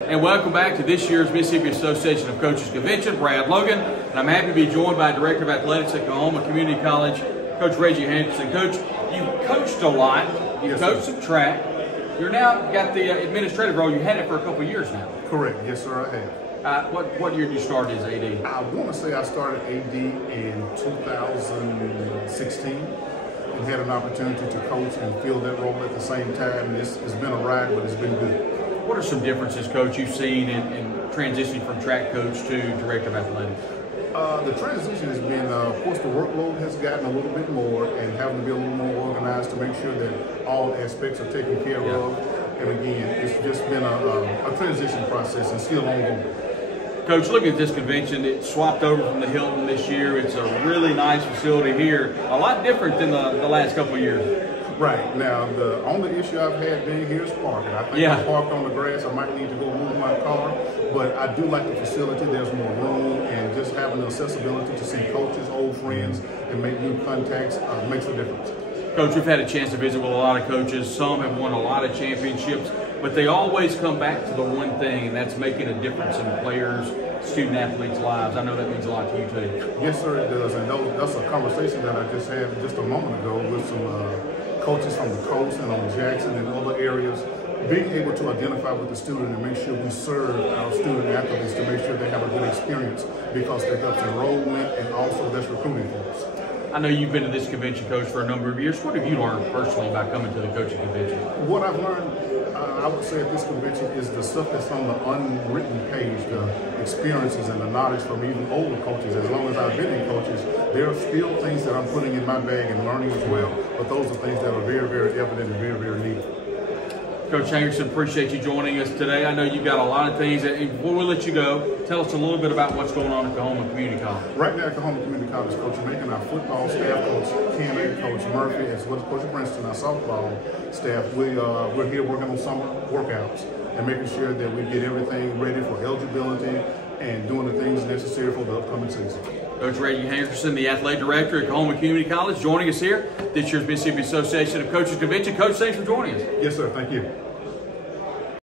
And welcome back to this year's Mississippi Association of Coaches Convention. Brad Logan, and I'm happy to be joined by Director of Athletics at Coahoma Community College, Coach Reggy Hankerson. Coach, you coached a lot. You coached some track. You're now got the administrative role. You had it for a couple of years now. Correct. Yes, sir, I have. What year did you start as AD? I want to say I started AD in 2016 and had an opportunity to coach and fill that role at the same time. It's been a ride, but it's been good. What are some differences, Coach, you've seen in transitioning from track coach to Director of Athletics? The transition has been, of course, the workload has gotten a little bit more, and having to be a little more organized to make sure that all aspects are taken care of. And again, it's just been a transition process and still ongoing. Coach, looking at this convention, it swapped over from the Hilton this year. It's a really nice facility here, a lot different than the last couple of years. Right. Now, the only issue I've had being here is parking. I think I parked on the grass. I might need to go move my car, but I do like the facility. There's more room, and just having the accessibility to see coaches, old friends, and make new contacts makes a difference. Coach, we've had a chance to visit with a lot of coaches. Some have won a lot of championships, but they always come back to the one thing, and that's making a difference in players, student athletes' lives. I know that means a lot to you too. Yes, sir, it does. And that's a conversation that I just had just a moment ago with some coaches from the coast and on Jackson and other areas, being able to identify with the student and make sure we serve our student athletes to make sure they have a good experience, because that helps enrollment and also that's recruiting for us. I know you've been to this convention, Coach, for a number of years. What have you learned personally by coming to the coaching convention? What I've learned, I would say at this convention, is the stuff that's on the unwritten page, the experiences and the knowledge from even older coaches. As long as I've been in coaches, there are still things that I'm putting in my bag and learning as well, but those are things that are very, very evident and very, very needed. Coach Hankerson, appreciate you joining us today. I know you've got a lot of things. Before we let you go, tell us a little bit about what's going on at Coahoma Community College. Right now at Coahoma Community College, Coach Macon, our football staff, Coach Ken, Coach Murphy, as well as Coach Princeton, our softball staff, we're here working on summer workouts and making sure that we get everything ready for eligibility and doing the things necessary for the upcoming season. Coach Reggy Hankerson, the Athletic Director at Coahoma Community College, joining us here this year's Mississippi Association of Coaches Convention. Coach, thanks for joining us. Yes, sir. Thank you.